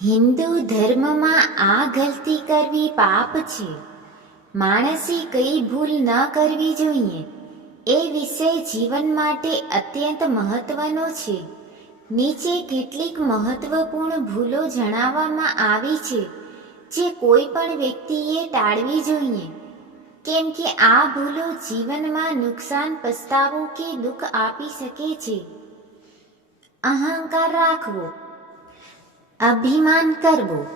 હિન્દુ ધર્મમાં આ ગલતી કરવી પાપ છે. માણસે કઈ ભૂલ ન કરવી જોઈએ એ વિષય જીવન માટે અત્યંત મહત્વનો છે. નીચે કેટલીક મહત્વપૂર્ણ ભૂલો જણાવવામાં આવી છે જે કોઈ પણ વ્યક્તિએ ટાળવી જોઈએ, કેમ કે આ ભૂલો જીવનમાં નુકસાન, પસ્તાવો કે દુઃખ આપી શકે છે. અહંકાર રાખવો, અભિમાન કરવું.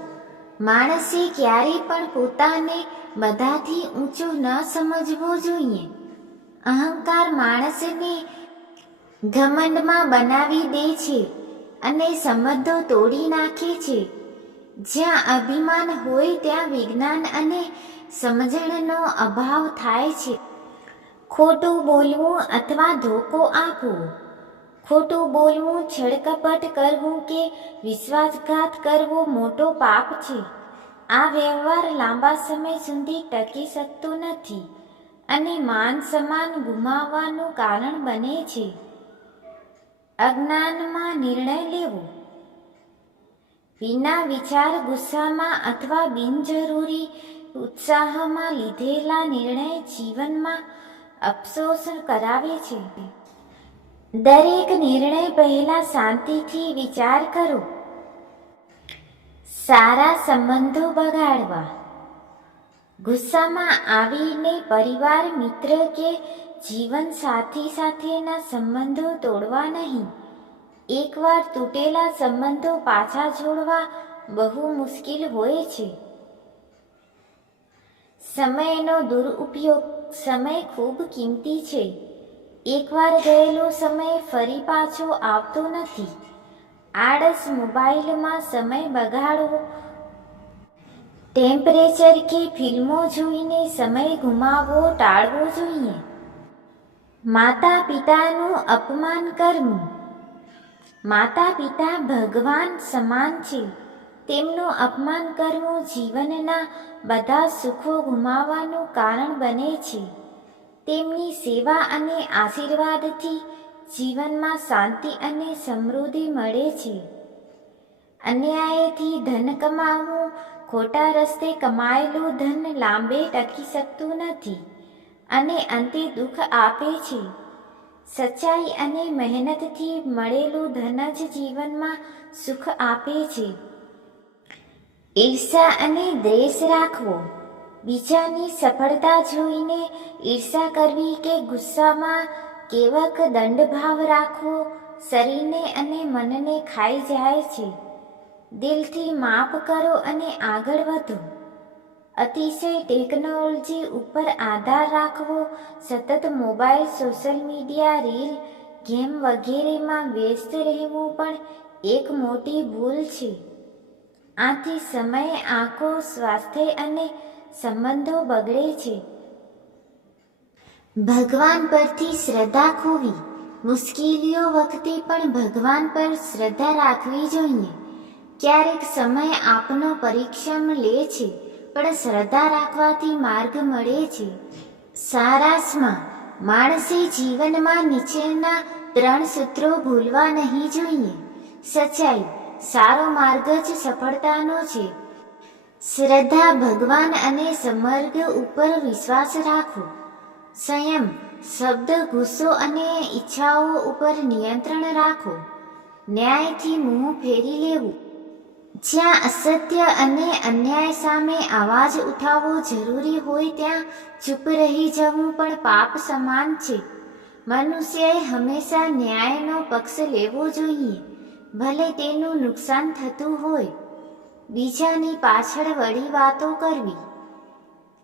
માણસે ક્યારેય પણ પોતાને બધાથી ઊંચો ન સમજવો જોઈએ. અહંકાર માણસને ઘમંડમાં બનાવી દે છે અને સંબંધો તોડી નાખે છે. જ્યાં અભિમાન હોય ત્યાં વિજ્ઞાન અને સમજણનો અભાવ થાય છે. ખોટું બોલવું અથવા ધોકો આપવો. ખોટું બોલવું, છળકપટ કરવું કે વિશ્વાસઘાત કરવો મોટો પાપ છે. આ વ્યવહાર લાંબા સમય સુધી ટકી શકતો નથી અને માન સન્માન ગુમાવવાનું કારણ બને છે. અજ્ઞાનમાં નિર્ણય લેવો. વિના વિચાર, ગુસ્સામાં અથવા બિનજરૂરી ઉત્સાહમાં લીધેલા નિર્ણય જીવનમાં અફસોસ કરાવે છે. દરેક નિર્ણય પહેલા શાંતિથી વિચાર કરો. સારા સંબંધો બગાડવા. ગુસ્સામાં આવીને પરિવાર, મિત્ર કે જીવનસાથી સાથેના સંબંધો તોડવા નહીં. એકવાર તૂટેલા સંબંધો પાછા જોડવા બહુ મુશ્કેલ હોય છે. સમયનો દુરુપયોગ. સમય ખૂબ કિંમતી છે. એકવાર ગયેલો સમય ફરી પાછો આવતો નથી. આળસ, મોબાઈલમાં સમય બગાડવો, ટેમ્પરેચર કે ફિલ્મો જોઈને સમય ગુમાવવો ટાળવો જોઈએ. માતા પિતાનું અપમાન કરવું. માતા પિતા ભગવાન સમાન છે. તેમનું અપમાન કરવું જીવનના બધા સુખો ગુમાવવાનું કારણ બને છે. તેમની સેવા અને આશીર્વાદથી જીવનમાં શાંતિ અને સમૃદ્ધિ મળે છે. અન્યાયથી ધન કમાવવું. ખોટા રસ્તે કમાયેલું ધન લાંબે ટકી શકતું નથી અને અંતે દુઃખ આપે છે. સચ્ચાઈ અને મહેનતથી મળેલું ધન જ જીવનમાં સુખ આપે છે. ઈર્ષા અને દ્વેષ રાખવો. બીજાની સફળતા જોઈને ઈર્ષા કરવી કે ગુસ્સામાં કેવક દંડભાવ રાખવો શરીરને અને મનને ખાઈ જાય છે. દિલથી માફ કરો અને આગળ વધો. અતિશય ટેકનોલોજી ઉપર આધાર રાખવો. સતત mobile, social media, reel, game વગેરેમાં વ્યસ્ત રહેવું પણ એક મોટી ભૂલ છે. આથી સમય, આંખો, સ્વાસ્થ્ય અને સંબંધો બગડે છે. ભગવાન પરથી શ્રદ્ધા ખોવી. મુશ્કેલીઓ વખતે પણ ભગવાન પર શ્રદ્ધા રાખવી જોઈએ. ક્યારેક સમય આપનો પરિશ્રમ લે છે, પણ શ્રદ્ધા રાખવાથી માર્ગ મળે છે. સારાંશમાં, માણસે જીવનમાં નીચેના 3 સૂત્રો ભૂલવા નહીં જોઈએ. સચ્ચાઈ, સારો માર્ગ જ સફળતાનો છે. શ્રદ્ધા, ભગવાન અને સમર્ગ ઉપર વિશ્વાસ રાખો. સંયમ, શબ્દ, ગુસ્સો અને ઈચ્છાઓ ઉપર નિયંત્રણ રાખો. ન્યાયથી મોં ફેરી લેવું. જ્યાં અસત્ય અને અન્યાય સામે અવાજ ઉઠાવવો જરૂરી હોય ત્યાં ચૂપ રહી જવું પણ પાપ સમાન છે. મનુષ્યએ હંમેશા ન્યાયનો પક્ષ લેવો જોઈએ, ભલે તેનું નુકસાન થતું હોય. બીજાની પાછળ વળી વાતો કરવી.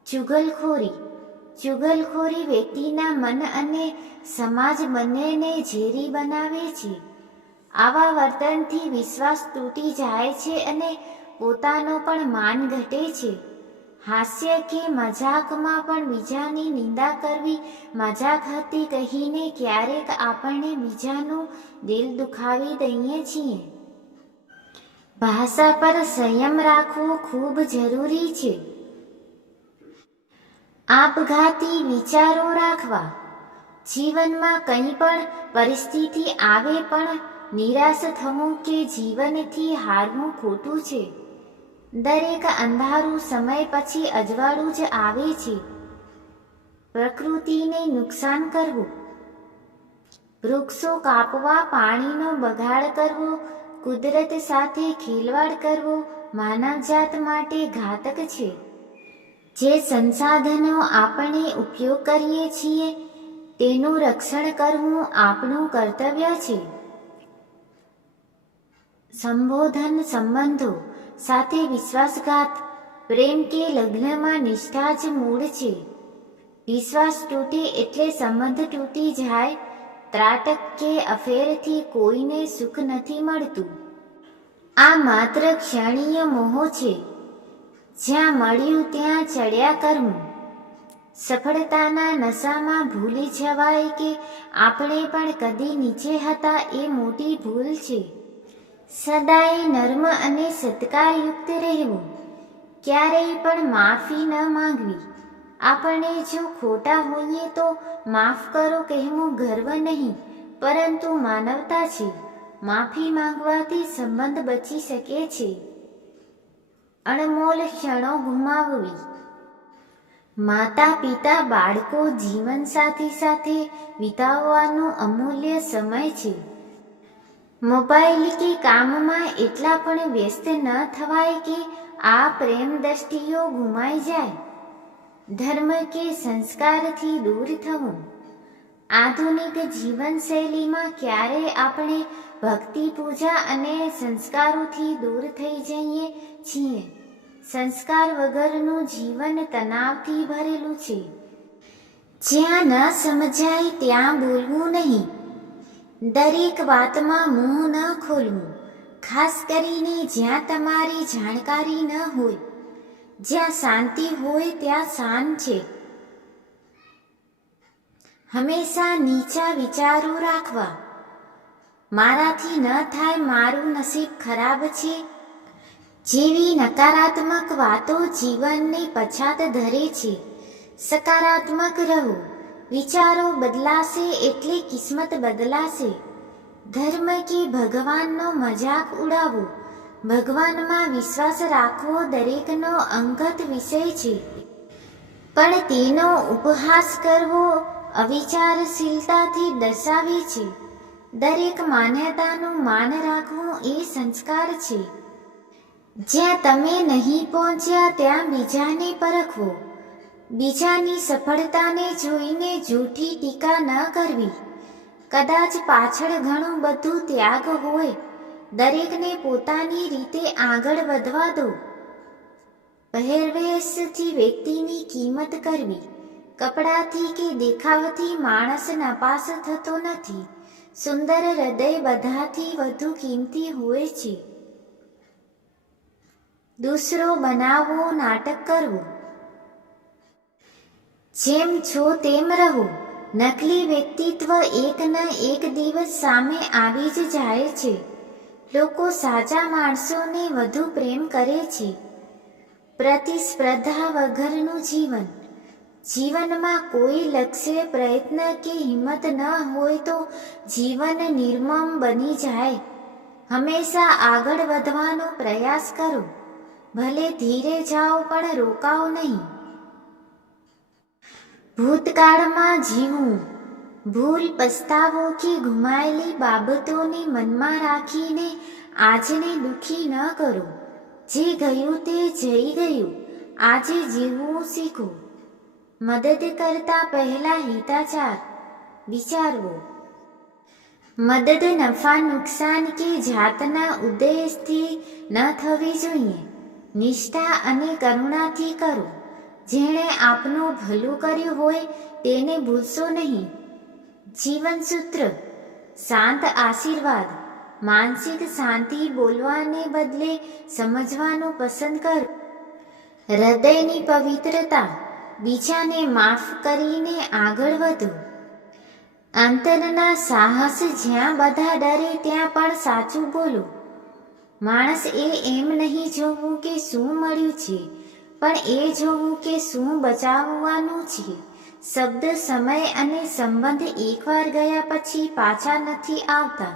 ચુગલખોરી. ચુગલખોરી વ્યક્તિના મન અને સમાજ બંનેને ઝેરી બનાવે છે. આવા વર્તનથી વિશ્વાસ તૂટી જાય છે અને પોતાનો પણ માન ઘટે છે. હાસ્ય કે મજાકમાં પણ બીજાની નિંદા કરવી મજાક હતી કહીને ક્યારેક આપણે બીજાનું દિલ દુખાવી દઈએ છીએ. ભાષા પર સંયમ રાખવો ખૂબ જરૂરી છે. આપઘાતી વિચારો રાખવા. જીવનમાં કંઈ પણ પરિસ્થિતિ આવે પણ નિરાશ થવું કે જીવનથી હારવું ખોટું છે. દરેક અંધારું સમય પછી અજવાળું જ આવે છે. પ્રકૃતિને નુકસાન કરવું, વૃક્ષો કાપવા, પાણીનો બગાડ કરવો, કુદરત સાથે ખેલવાડ કરવો માનવજાત માટે ઘાતક છે. જે સંસાધનો આપણે ઉપયોગ કરીએ છીએ તેનું રક્ષણ કરવું આપણું કર્તવ્ય છે. સંબોધન સંબંધો સાથે વિશ્વાસઘાત, પ્રેમ કે લગ્નમાં નિષ્ઠા જ મૂળ છે. વિશ્વાસ તૂટે એટલે સંબંધ તૂટી જાય. ત્રાટક કે અફેરથી કોઈને સુખ નથી મળતું. આ માત્ર ક્ષણિય મોહ છે. જ્યાં મળ્યું ત્યાં ચડ્યા કરવું. સફળતાના નશામાં ભૂલી જવાય કે આપણે પણ કદી નીચે હતા એ મોટી ભૂલ છે. સદાય નર્મ અને સત્કારયુક્ત રહેવું. ક્યારેય પણ માફી ન માંગવી. આપણે જો ખોટા હોઈએ તો માફ કરો કહેવું ગર્વ નહીં પરંતુ માનવતા છે. માફી માંગવાથી સંબંધ બચી શકે છે. અણમોલ ક્ષણો ગુમાવવી. માતા પિતા બાળકો જીવનસાથી સાથે વિતાવવાનો અમૂલ્ય સમય છે. મોબાઈલ કે કામમાં એટલા પણ વ્યસ્ત ન થવાય કે આ પ્રેમ દ્રષ્ટિઓ ગુમાઈ જાય. ધર્મ કે સંસ્કારથી દૂર થવું. આધુનિક જીવનશૈલીમાં ક્યારે આપણે ભક્તિ, પૂજા અને સંસ્કારોથી દૂર થઈ જઈએ છીએ. સંસ્કાર વગરનું જીવન તણાવથી ભરેલું છે. જ્યાં ન સમજાય ત્યાં બોલવું નહીં. દરેક વાતમાં મોં ન ખોલવું. ખાસ કરીને જ્યાં તમારી જાણકારી ન હોય. જ્યાં શાંતિ હોય ત્યાં શાન છે. હંમેશા નીચા વિચારો રાખવા. મારાથી ન થાય, મારું નસીબ ખરાબ છે જેવી નકારાત્મક વાતો જીવનને પછાત ધરે છે. સકારાત્મક રહો. વિચારો બદલાશે એટલે કિસ્મત બદલાશે. ધર્મ કે ભગવાનનો મજાક ઉડાવો. ભગવાનમાં વિશ્વાસ રાખવો દરેકનો અંગત વિષય છે પણ તેનો ઉપહાસ કરવો અવિચારશીલતાથી દર્શાવે છે. દરેક માન્યતાનું માન રાખવું એ સંસ્કાર છે. જ્યાં તમે નહીં પહોંચ્યા ત્યાં બીજાને પરખવો. બીજાની સફળતાને જોઈને જૂઠી ટીકા ન કરવી. કદાચ પાછળ ઘણું બધું ત્યાગ હોય. દરેકને પોતાની રીતે આગળ વધવા દો. પહેરવેશથી વ્યક્તિની કિંમત કરવી. કપડાથી કે દેખાવથી માણસ નપાસ થતો નથી. સુંદર હૃદય બધાથી વધુ કિંમતી હોય છે. દૂસરો બનાવવો, નાટક કરવું. જેમ છો તેમ રહો. નકલી વ્યક્તિત્વ એક ન એક દિવસ સામે આવી જ જાય છે. લોકો સાચા માણસોને વધુ પ્રેમ કરે છે. પ્રતિસ્પર્ધા વગરનું જીવન. જીવનમાં કોઈ લક્ષ્ય, પ્રયત્ન કે હિંમત ન હોય તો જીવન નિર્મમ બની જાય. હંમેશા આગળ વધવાનો પ્રયાસ કરો. ભલે ધીરે જાઓ પણ રોકાઓ નહીં. ભૂતકાળમાં જીવવું. ભૂલ, પસ્તાવો કે ગુમાયેલી બાબતોને મનમાં રાખીને આજને દુઃખી ન કરો. જે ગયું તે જઈ ગયું. આજે જીવવું શીખો. મદદ કરતા પહેલા હિતાચાર વિચારવો. મદદ નફા, નુકસાન કે જાતના ઉદ્દેશથી ન થવી જોઈએ. નિષ્ઠા અને કરુણાથી કરો. જેણે આપનું ભલું કર્યું હોય તેને ભૂલશો નહીં. જીવન સૂત્ર. શાંત આશીર્વાદ. માનસિક શાંતિ. બોલવાને બદલે સમજવાનું પસંદ કરો. હૃદયની પવિત્રતા. બીજાને માફ કરીને આગળ વધો. અંતરના સાહસ. જ્યાં બધા ડરે ત્યાં પણ સાચું બોલો. માણસ એમ નહીં જોવું કે શું મળ્યું છે પણ એ જોવું કે શું બચાવવાનું છે. શબ્દ, સમય અને સંબંધ એકવાર ગયા પછી પાછા નથી આવતા.